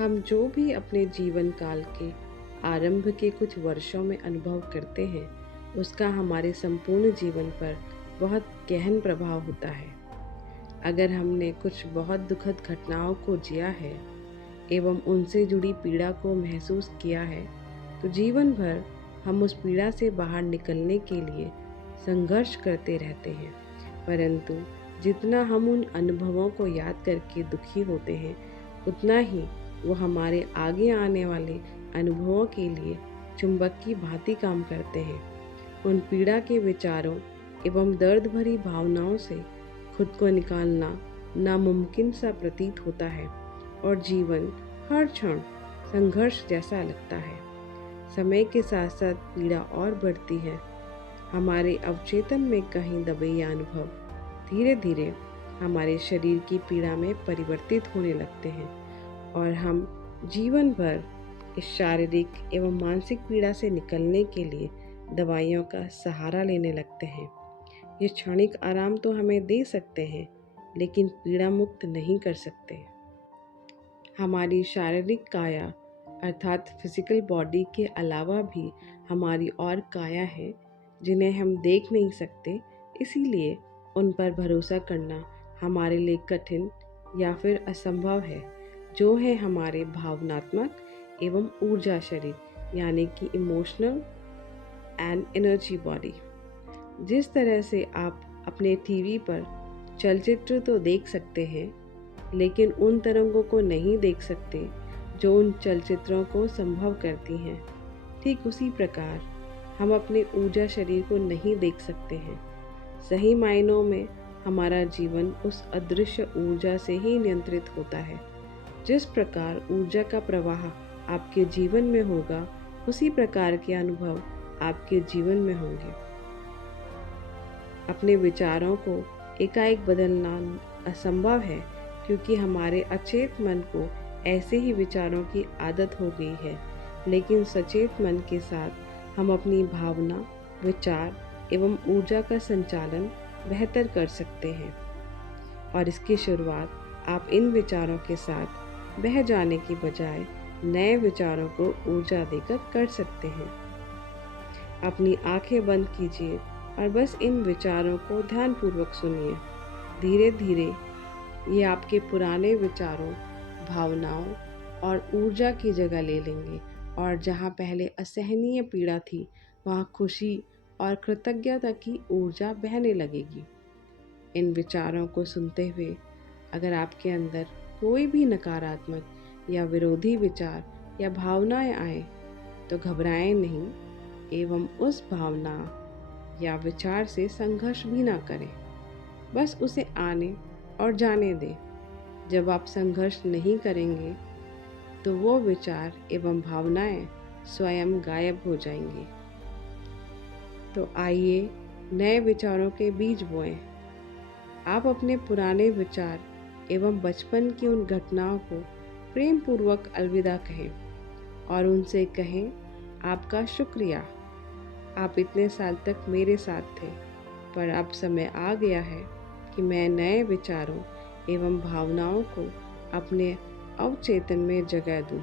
हम जो भी अपने जीवन काल के आरंभ के कुछ वर्षों में अनुभव करते हैं, उसका हमारे संपूर्ण जीवन पर बहुत गहन प्रभाव होता है। अगर हमने कुछ बहुत दुखद घटनाओं को जिया है एवं उनसे जुड़ी पीड़ा को महसूस किया है, तो जीवन भर हम उस पीड़ा से बाहर निकलने के लिए संघर्ष करते रहते हैं। परंतु जितना हम उन अनुभवों को याद करके दुखी होते हैं, उतना ही वो हमारे आगे आने वाले अनुभवों के लिए चुंबक की भांति काम करते हैं। उन पीड़ा के विचारों एवं दर्द भरी भावनाओं से खुद को निकालना नामुमकिन सा प्रतीत होता है और जीवन हर क्षण संघर्ष जैसा लगता है। समय के साथ साथ पीड़ा और बढ़ती है। हमारे अवचेतन में कहीं दबे ये अनुभव धीरे धीरे हमारे शरीर की पीड़ा में परिवर्तित होने लगते हैं और हम जीवन भर इस शारीरिक एवं मानसिक पीड़ा से निकलने के लिए दवाइयों का सहारा लेने लगते हैं। ये क्षणिक आराम तो हमें दे सकते हैं, लेकिन पीड़ा मुक्त नहीं कर सकते। हमारी शारीरिक काया अर्थात फिजिकल बॉडी के अलावा भी हमारी और काया है जिन्हें हम देख नहीं सकते, इसीलिए उन पर भरोसा करना हमारे लिए कठिन या फिर असंभव है, जो है हमारे भावनात्मक एवं ऊर्जा शरीर यानी कि इमोशनल एंड एनर्जी बॉडी। जिस तरह से आप अपने टीवी पर चलचित्र तो देख सकते हैं, लेकिन उन तरंगों को नहीं देख सकते जो उन चलचित्रों को संभव करती हैं, ठीक उसी प्रकार हम अपने ऊर्जा शरीर को नहीं देख सकते हैं। सही मायनों में हमारा जीवन उस अदृश्य ऊर्जा से ही नियंत्रित होता है। जिस प्रकार ऊर्जा का प्रवाह आपके जीवन में होगा, उसी प्रकार के अनुभव आपके जीवन में होंगे। अपने विचारों को एकाएक बदलना असंभव है, क्योंकि हमारे अचेत मन को ऐसे ही विचारों की आदत हो गई है। लेकिन सचेत मन के साथ हम अपनी भावना, विचार एवं ऊर्जा का संचालन बेहतर कर सकते हैं। और इसकी शुरुआत आप इन विचारों के साथ बह जाने की बजाय नए विचारों को ऊर्जा देकर कर सकते हैं। अपनी आंखें बंद कीजिए और बस इन विचारों को ध्यानपूर्वक सुनिए। धीरे धीरे ये आपके पुराने विचारों, भावनाओं और ऊर्जा की जगह ले लेंगे और जहाँ पहले असहनीय पीड़ा थी, वहाँ खुशी और कृतज्ञता की ऊर्जा बहने लगेगी। इन विचारों को सुनते हुए अगर आपके अंदर कोई भी नकारात्मक या विरोधी विचार या भावनाएं आए, तो घबराएं नहीं एवं उस भावना या विचार से संघर्ष भी ना करें। बस उसे आने और जाने दें। जब आप संघर्ष नहीं करेंगे, तो वो विचार एवं भावनाएं स्वयं गायब हो जाएंगी। तो आइए नए विचारों के बीज बोएं। आप अपने पुराने विचार एवं बचपन की उन घटनाओं को प्रेम पूर्वक अलविदा कहें और उनसे कहें, आपका शुक्रिया, आप इतने साल तक मेरे साथ थे, पर अब समय आ गया है कि मैं नए विचारों एवं भावनाओं को अपने अवचेतन में जगह दूं,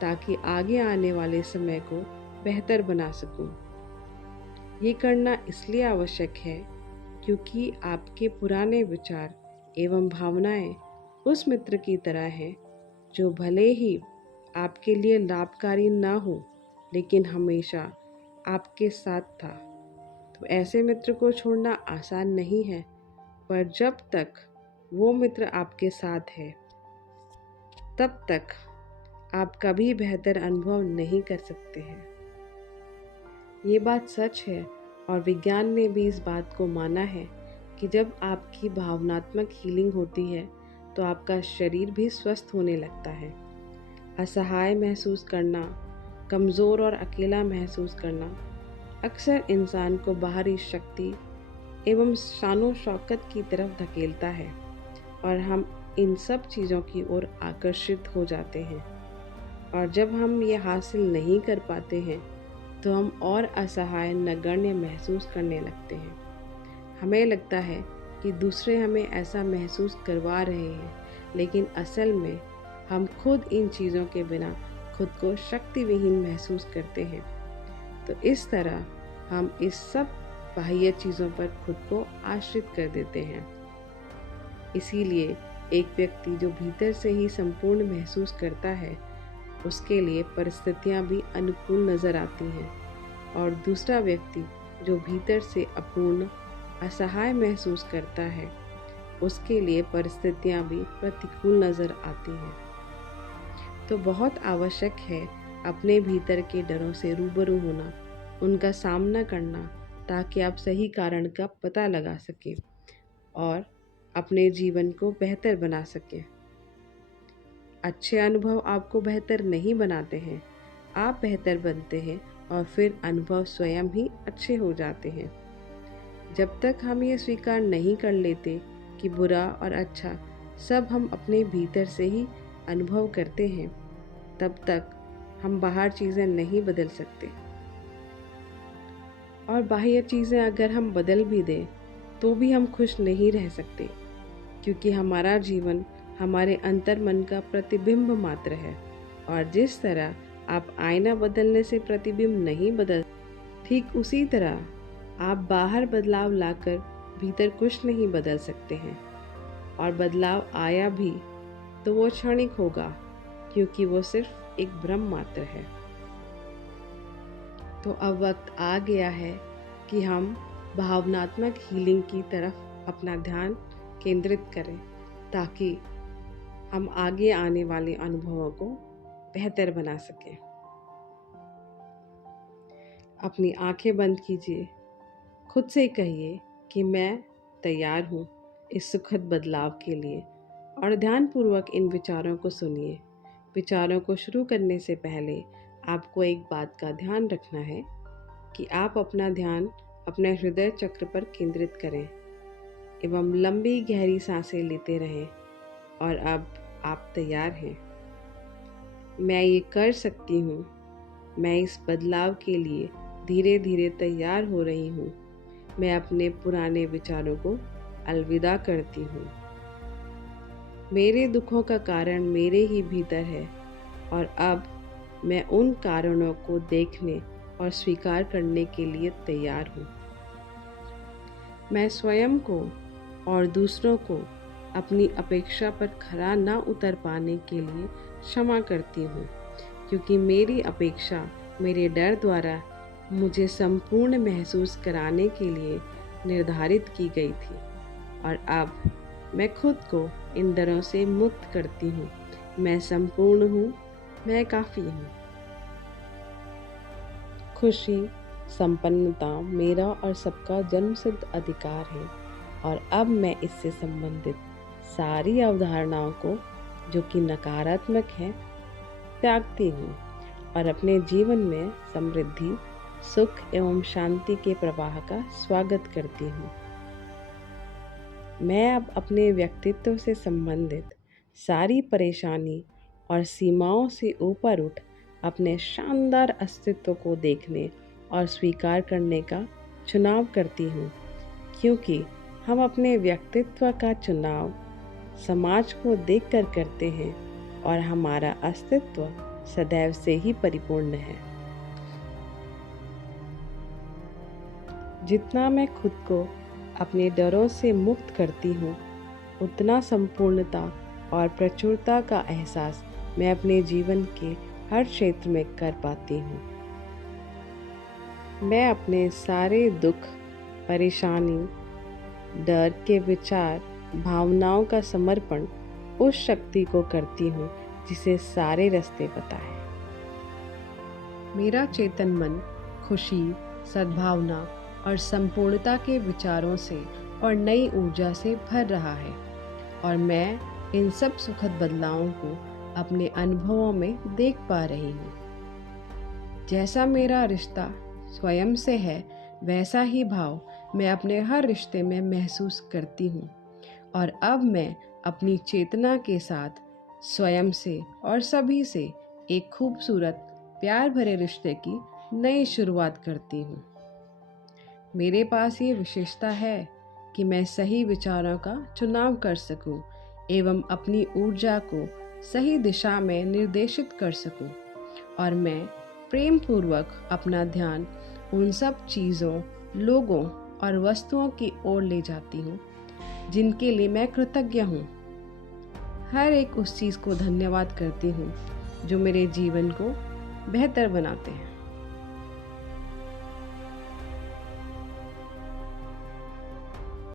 ताकि आगे आने वाले समय को बेहतर बना सकूं। ये करना इसलिए आवश्यक है क्योंकि आपके पुराने विचार एवं भावनाएं उस मित्र की तरह हैं जो भले ही आपके लिए लाभकारी ना हो, लेकिन हमेशा आपके साथ था। तो ऐसे मित्र को छोड़ना आसान नहीं है, पर जब तक वो मित्र आपके साथ है, तब तक आप कभी बेहतर अनुभव नहीं कर सकते हैं। ये बात सच है और विज्ञान ने भी इस बात को माना है कि जब आपकी भावनात्मक हीलिंग होती है, तो आपका शरीर भी स्वस्थ होने लगता है। असहाय महसूस करना, कमज़ोर और अकेला महसूस करना अक्सर इंसान को बाहरी शक्ति एवं शानो शौकत की तरफ धकेलता है और हम इन सब चीज़ों की ओर आकर्षित हो जाते हैं। और जब हम ये हासिल नहीं कर पाते हैं, तो हम और असहाय नगण्य महसूस करने लगते हैं। हमें लगता है कि दूसरे हमें ऐसा महसूस करवा रहे हैं, लेकिन असल में हम खुद इन चीज़ों के बिना खुद को शक्तिविहीन महसूस करते हैं। तो इस तरह हम इस सब बाह्य चीज़ों पर खुद को आश्रित कर देते हैं। इसीलिए एक व्यक्ति जो भीतर से ही संपूर्ण महसूस करता है, उसके लिए परिस्थितियां भी अनुकूल नज़र आती हैं, और दूसरा व्यक्ति जो भीतर से अपूर्ण, असहाय महसूस करता है, उसके लिए परिस्थितियां भी प्रतिकूल नज़र आती हैं। तो बहुत आवश्यक है अपने भीतर के डरों से रूबरू होना, उनका सामना करना, ताकि आप सही कारण का पता लगा सकें और अपने जीवन को बेहतर बना सकें। अच्छे अनुभव आपको बेहतर नहीं बनाते हैं, आप बेहतर बनते हैं और फिर अनुभव स्वयं ही अच्छे हो जाते हैं। जब तक हम ये स्वीकार नहीं कर लेते कि बुरा और अच्छा सब हम अपने भीतर से ही अनुभव करते हैं, तब तक हम बाहर चीज़ें नहीं बदल सकते। और बाह्य चीज़ें अगर हम बदल भी दें तो भी हम खुश नहीं रह सकते, क्योंकि हमारा जीवन हमारे अंतर्मन का प्रतिबिंब मात्र है। और जिस तरह आप आईना बदलने से प्रतिबिंब नहीं बदल, ठीक उसी तरह आप बाहर बदलाव लाकर भीतर कुछ नहीं बदल सकते हैं। और बदलाव आया भी तो वो क्षणिक होगा, क्योंकि वो सिर्फ एक भ्रम मात्र है। तो अब वक्त आ गया है कि हम भावनात्मक हीलिंग की तरफ अपना ध्यान केंद्रित करें, ताकि हम आगे आने वाले अनुभवों को बेहतर बना सकें। अपनी आंखें बंद कीजिए, खुद से कहिए कि मैं तैयार हूँ इस सुखद बदलाव के लिए, और ध्यानपूर्वक इन विचारों को सुनिए। विचारों को शुरू करने से पहले आपको एक बात का ध्यान रखना है कि आप अपना ध्यान अपने हृदय चक्र पर केंद्रित करें एवं लंबी गहरी सांसें लेते रहें। और अब आप तैयार हैं। मैं ये कर सकती हूँ। मैं इस बदलाव के लिए धीरे धीरे तैयार हो रही हूँ। मैं अपने पुराने विचारों को अलविदा करती हूँ। मेरे दुखों का कारण मेरे ही भीतर है, और अब मैं उन कारणों को देखने और स्वीकार करने के लिए तैयार हूँ। मैं स्वयं को और दूसरों को अपनी अपेक्षा पर खरा न उतर पाने के लिए क्षमा करती हूँ, क्योंकि मेरी अपेक्षा मेरे डर द्वारा मुझे संपूर्ण महसूस कराने के लिए निर्धारित की गई थी। और अब मैं खुद को इन डरों से मुक्त करती हूँ। मैं संपूर्ण हूँ, मैं काफ़ी हूँ। खुशी, संपन्नता मेरा और सबका जन्मसिद्ध अधिकार है, और अब मैं इससे संबंधित सारी अवधारणाओं को, जो कि नकारात्मक हैं, त्यागती हूँ और अपने जीवन में समृद्धि, सुख एवं शांति के प्रवाह का स्वागत करती हूँ। मैं अब अपने व्यक्तित्व से संबंधित सारी परेशानी और सीमाओं से ऊपर उठ अपने शानदार अस्तित्व को देखने और स्वीकार करने का चुनाव करती हूँ, क्योंकि हम अपने व्यक्तित्व का चुनाव समाज को देखकर करते हैं, और हमारा अस्तित्व सदैव से ही परिपूर्ण है। जितना मैं खुद को अपने डरों से मुक्त करती हूँ, उतना संपूर्णता और प्रचुरता का एहसास मैं अपने जीवन के हर क्षेत्र में कर पाती हूँ। मैं अपने सारे दुख, परेशानी, डर के विचार, भावनाओं का समर्पण उस शक्ति को करती हूँ जिसे सारे रास्ते पता है। मेरा चेतन मन खुशी, सद्भावना और संपूर्णता के विचारों से और नई ऊर्जा से भर रहा है, और मैं इन सब सुखद बदलावों को अपने अनुभवों में देख पा रही हूँ। जैसा मेरा रिश्ता स्वयं से है, वैसा ही भाव मैं अपने हर रिश्ते में महसूस करती हूँ, और अब मैं अपनी चेतना के साथ स्वयं से और सभी से एक खूबसूरत प्यार भरे रिश्ते की नई शुरुआत करती हूँ। मेरे पास ये विशेषता है कि मैं सही विचारों का चुनाव कर सकूं एवं अपनी ऊर्जा को सही दिशा में निर्देशित कर सकूं और मैं प्रेम पूर्वक अपना ध्यान उन सब चीज़ों, लोगों और वस्तुओं की ओर ले जाती हूँ जिनके लिए मैं कृतज्ञ हूँ। हर एक उस चीज़ को धन्यवाद करती हूँ जो मेरे जीवन को बेहतर बनाते हैं।